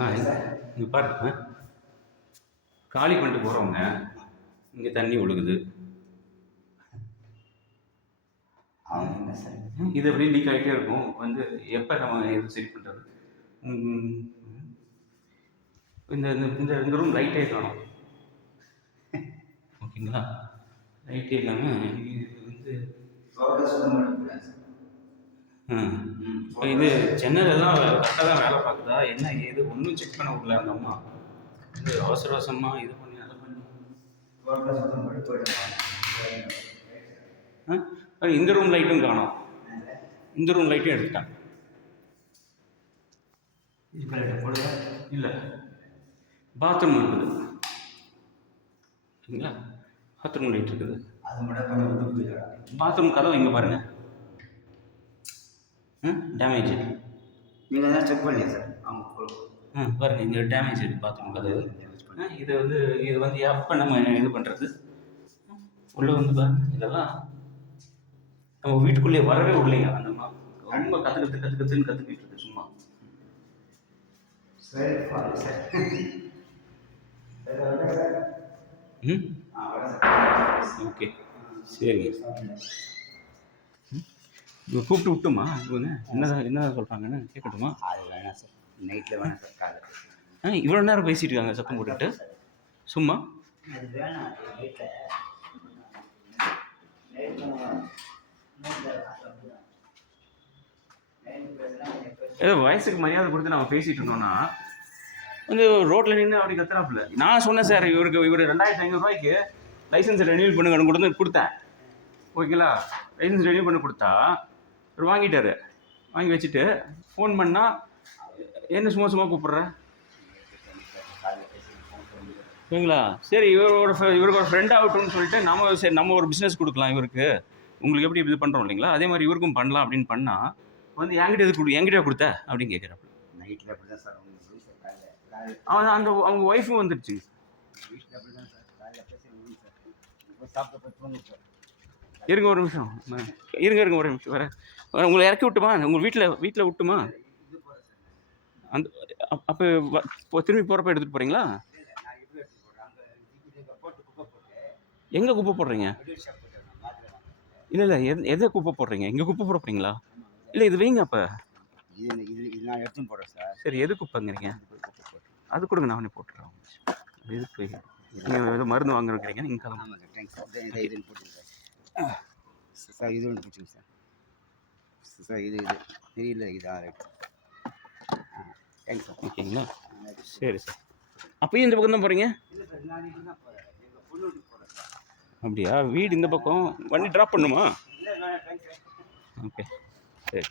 இங்கே பாருங்க, காலி பண்ணிட்டு போகிறவங்க இங்கே தண்ணி ஒழுகுது. இது அப்படியே லீக் ஆகிட்டே இருக்கும். வந்து எப்போ நம்ம இது சரி பண்ணுறது? இந்த இந்த இந்த ரூம் லைட்டே காணும். ஓகேங்களா? லைட்டே இல்லாமல் இது வந்து இப்போ இது ஜன்னல் எல்லாம் கரெக்டாக தான் வேலை பார்க்குதா என்ன ஏது ஒன்றும் செக் பண்ண விடல அந்த அம்மா. இது அவசர அவசரமாக இது பண்ணி அதை பண்ணி இந்த ரூம் லைட்டும் காணும். இந்த ரூம் லைட்டும் எடுத்துட்டாங்க. இல்லை, பாத்ரூம் இருக்குது. சரிங்களா? பாத்ரூம் லைட் இருக்குது. பாத்ரூம் கதவு இங்கே பாருங்கள், டேமேஜ். நீங்கள் தான் செக் பண்ணீங்க சார்? பாருங்கள், இங்கே டேமேஜ் இருக்குது பாத்ரூம் கதவு. இது வந்து எப்போ நம்ம இது பண்ணுறது? உள்ளே வந்து பாருங்கள், இதெல்லாம் நம்ம வீட்டுக்குள்ளேயே வரவே விடலைங்க. அந்த அம்மா ரொம்ப கற்றுன்னு கற்றுக்கிட்டு இருக்கு சும்மா. ஓகே, சரிங்க. கூப்பிட்டு விட்டுமா இவங்க என்னதான் சொல்கிறாங்கன்னு கேட்கட்டுமா? அது வேணாம் சார், நைட்டில் வேணாம் சார், காலையில். இவ்வளோ நேரம் பேசிட்டு இருக்காங்க சத்தம் போட்டுட்டு சும்மா. அது வேணாம் வீட்டில். ஏதோ வயசுக்கு மரியாதை கொடுத்து நம்ம பேசிகிட்டு இருந்தோம்னா வந்து ரோட்டில் நின்று அப்படி கத்துறாப்புல. நான் சொன்னேன் சார், இவர் 2500 ரூபாய்க்கு லைசன்ஸ் ரெனியூல் பண்ணுங்க கொடுத்தேன். ஓகேங்களா? லைசன்ஸ் ரெனியூல் பண்ணி கொடுத்தா இவர் வாங்கிட்டார். வாங்கி வச்சுட்டு ஃபோன் பண்ணால் என்ன சும்மா கூப்பிட்றேன். ஓகேங்களா? சரி, இவருக்கு ஒரு ஃப்ரெண்ட் ஆகட்டும்னு சொல்லிட்டு நம்ம ஒரு பிஸ்னஸ் கொடுக்கலாம் இவருக்கு. உங்களுக்கு எப்படி இது பண்ணுறோம் இல்லைங்களா, அதே மாதிரி இவருக்கும் பண்ணலாம் அப்படின்னு பண்ணால் வந்து என்கிட்ட கொடுத்த அப்படின்னு கேட்குறாப்புல. நைட்டில் அப்படி தான் சார் அவங்க ஒய்ஃபும் வந்துடுச்சு. வீட்டில் அப்படி தான் சார், காலையில் பேசி சார் சாப்பிட்டு இருங்க ஒரு நிமிஷம், இருங்க ஒரு நிமிஷம் வரேன். உங்களை இறக்கி விட்டுமா? உங்கள் வீட்டில் விட்டுமா? அந்த அப்போ திரும்பி போகிறப்ப எடுத்துகிட்டு போகிறீங்களா? எங்கே குப்பை போடுறீங்க? இல்லை எதை குப்பை போடுறீங்க? இங்கே குப்பை போட போகிறீங்களா? இல்லை இது வைங்க. அப்போ இது நான் எடுத்து போடுறேன் சார். சரி, எது குப்பைங்கிறீங்க? அது கொடுங்க, நான் உடனே போட்டுறேன். எதுக்கு நீங்கள் ஏதோ மருந்து வாங்குறீங்க? நீங்கள் இது போட்டுங்க சார். இது ஒன்று பிடிச்சிங்க சார். இது தெரியல, இதா ரைட். Thanks sir. ஓகேங்களா? சரி சார். அப்பயும் இந்த பக்கம் தான் போகிறீங்க? அப்படியா? வீடு இந்த பக்கம் வண்டி ட்ராப் பண்ணுமா? ஓகே, சரி.